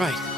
Right.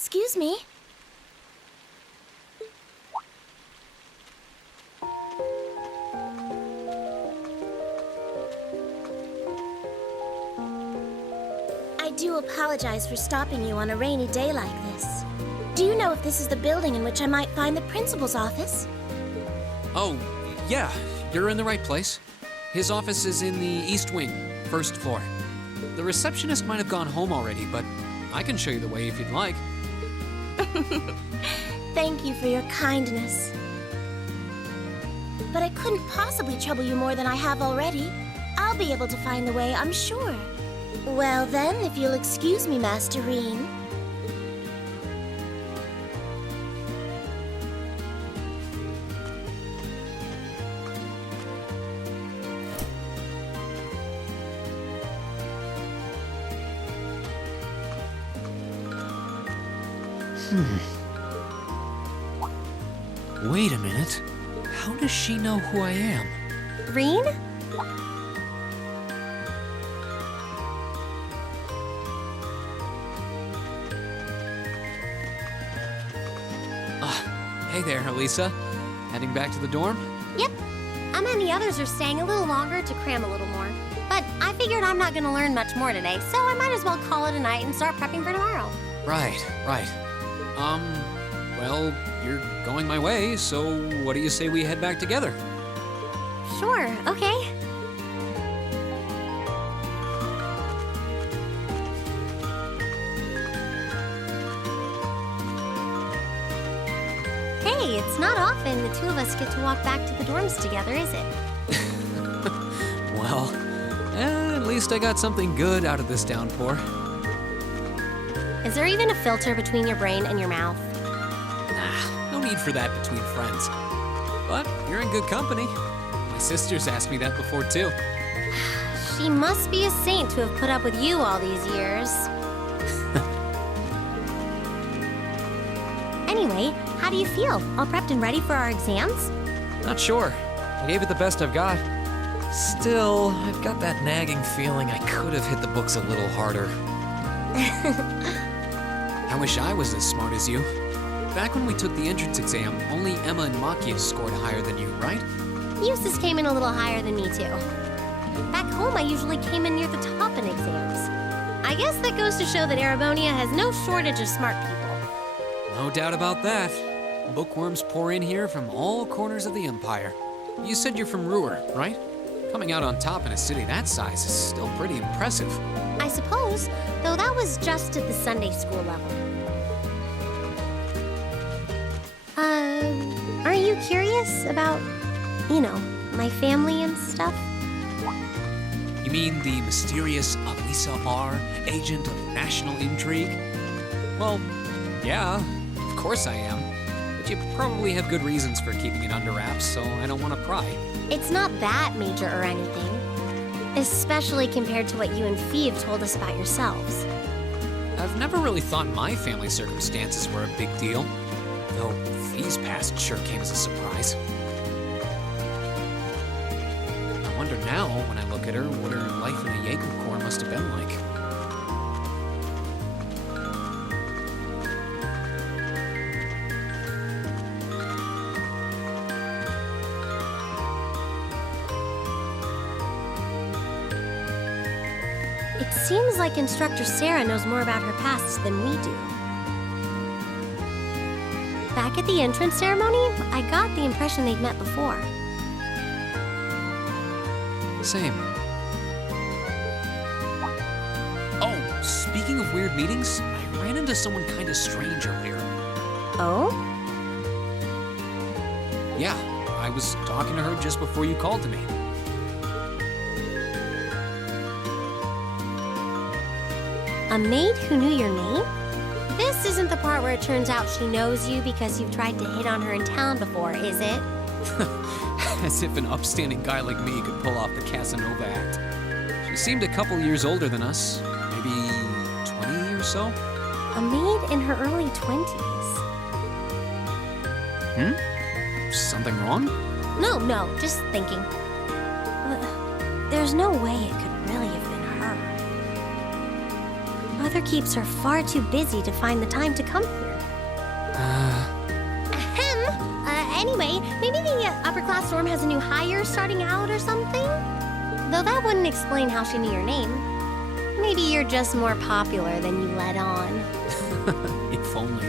Excuse me. I do apologize for stopping you on a rainy day like this. Do you know if this is the building in which I might find the principal's office? Oh, yeah, you're in the right place. His office is in the East Wing, first floor. The receptionist might have gone home already, but I can show you the way if you'd like. Thank you for your kindness. But I couldn't possibly trouble you more than I have already. I'll be able to find the way, I'm sure. Well then, if you'll excuse me, Master Reen. Wait a minute. How does she know who I am? Reen? Hey there, Elisa. Heading back to the dorm? Yep. Emma and the others are staying a little longer to cram a little more. But I figured I'm not gonna learn much more today, so I might as well call it a night and start prepping for tomorrow. Right. Well, you're going my way, so what do you say we head back together? Sure, okay. Hey, it's not often the two of us get to walk back to the dorms together, is it? Well, at least I got something good out of this downpour. Is there even a filter between your brain and your mouth? Nah, no need for that between friends. But you're in good company. My sister's asked me that before, too. She must be a saint to have put up with you all these years. Anyway, how do you feel? All prepped and ready for our exams? Not sure. I gave it the best I've got. Still, I've got that nagging feeling I could have hit the books a little harder. I wish I was as smart as you. Back when we took the entrance exam, only Emma and Makia scored higher than you, right? Eustace came in a little higher than me, too. Back home, I usually came in near the top in exams. I guess that goes to show that Erebonia has no shortage of smart people. No doubt about that. Bookworms pour in here from all corners of the Empire. You said you're from Ruhr, right? Coming out on top in a city that size is still pretty impressive. I suppose, though that was just at the Sunday school level. Aren't you curious about, my family and stuff? You mean the mysterious Elisa R., agent of national intrigue? Well, yeah, of course I am. But you probably have good reasons for keeping it under wraps, so I don't want to pry. It's not that major or anything. Especially compared to what you and Fee have told us about yourselves. I've never really thought my family circumstances were a big deal, though Fee's past sure came as a surprise. I wonder now, when I look at her, what her life in a Jaeger Corps must have been like. It seems like Instructor Sarah knows more about her past than we do. Back at the entrance ceremony, I got the impression they'd met before. Same. Oh, speaking of weird meetings, I ran into someone kind of strange earlier. Oh? Yeah, I was talking to her just before you called to me. A maid who knew your name? This isn't the part where it turns out she knows you because you've tried to hit on her in town before, is it? As if an upstanding guy like me could pull off the Casanova act. She seemed a couple years older than us, maybe 20 or so. A maid in her early 20s. Something wrong? No, just thinking. There's no way it could really have been her. mother keeps her far too busy to find the time to come here. Ahem. Anyway, maybe the upper-class dorm has a new hire starting out or something? Though that wouldn't explain how she knew your name. Maybe you're just more popular than you let on. If only.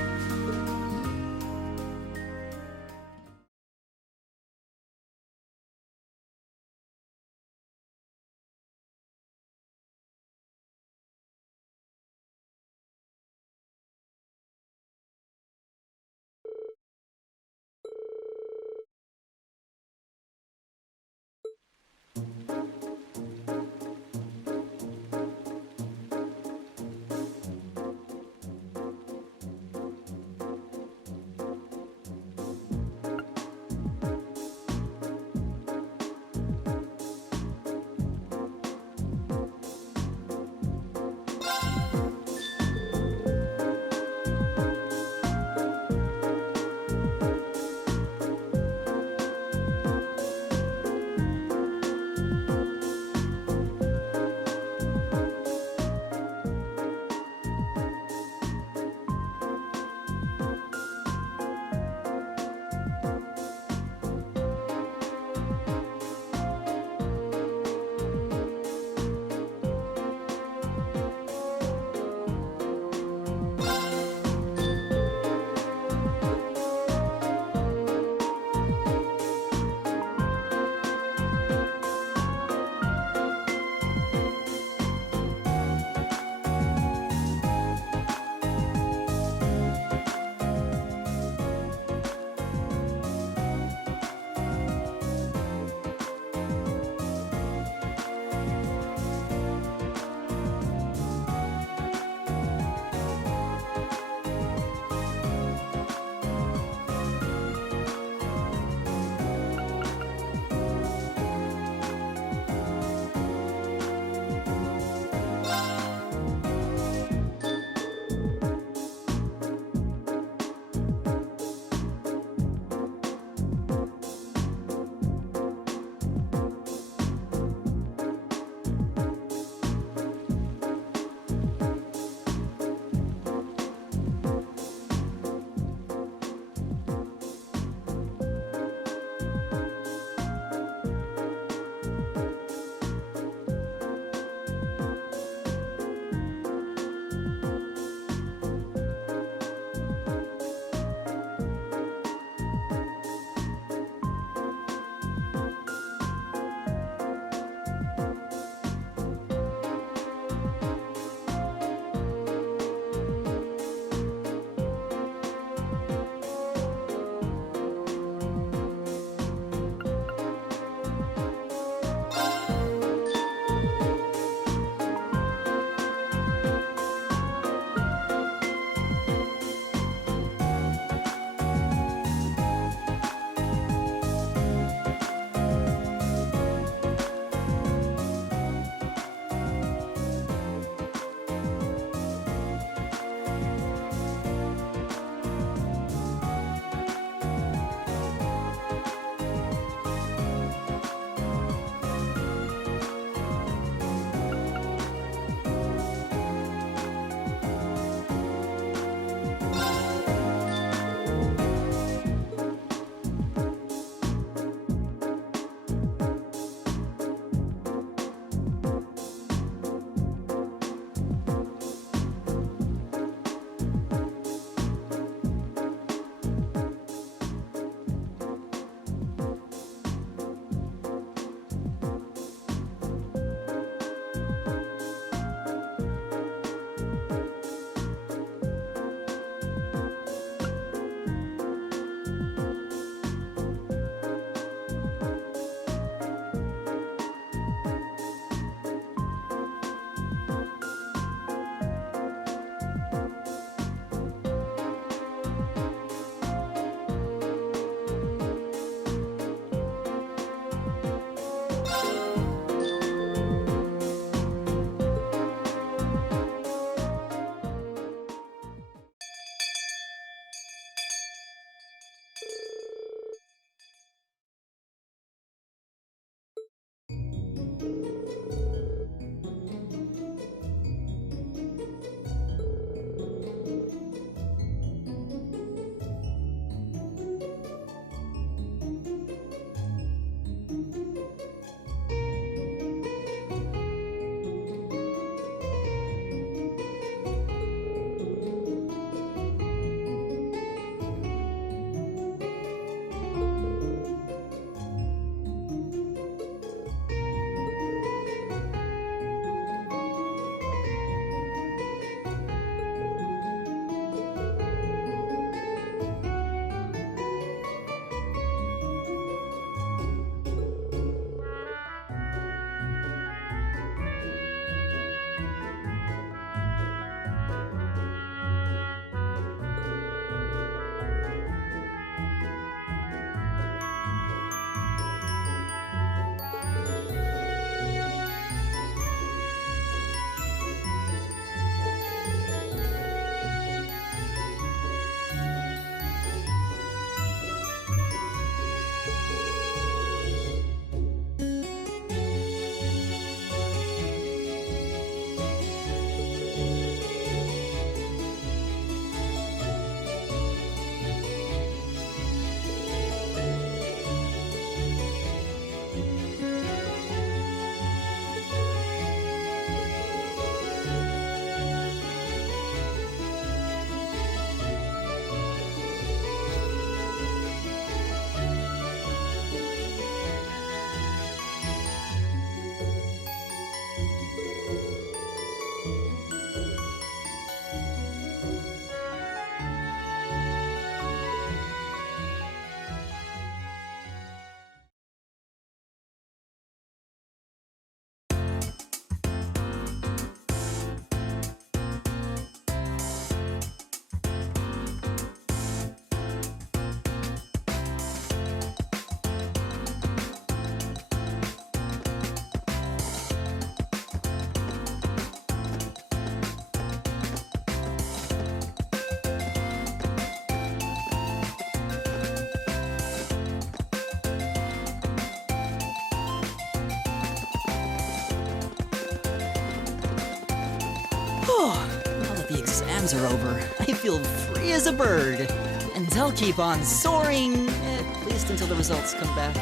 Now that the exams are over, I feel free as a bird. And I'll keep on soaring, at least until the results come back.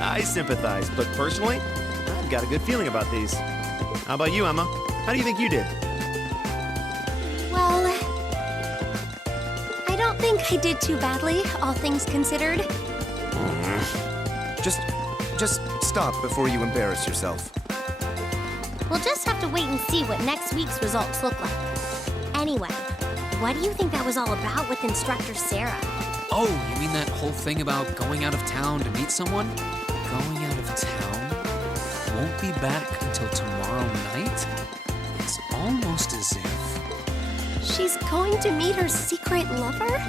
I sympathize, but personally, I've got a good feeling about these. How about you, Emma? How do you think you did? Well, I don't think I did too badly, all things considered. Just stop before you embarrass yourself. We'll just have to wait and see what next week's results look like. Anyway, what do you think that was all about with Instructor Sarah? Oh, you mean that whole thing about going out of town to meet someone? Going out of town? Won't be back until tomorrow night? It's almost as if... She's going to meet her secret lover?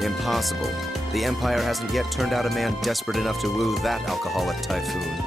Impossible. The Empire hasn't yet turned out a man desperate enough to woo that alcoholic typhoon.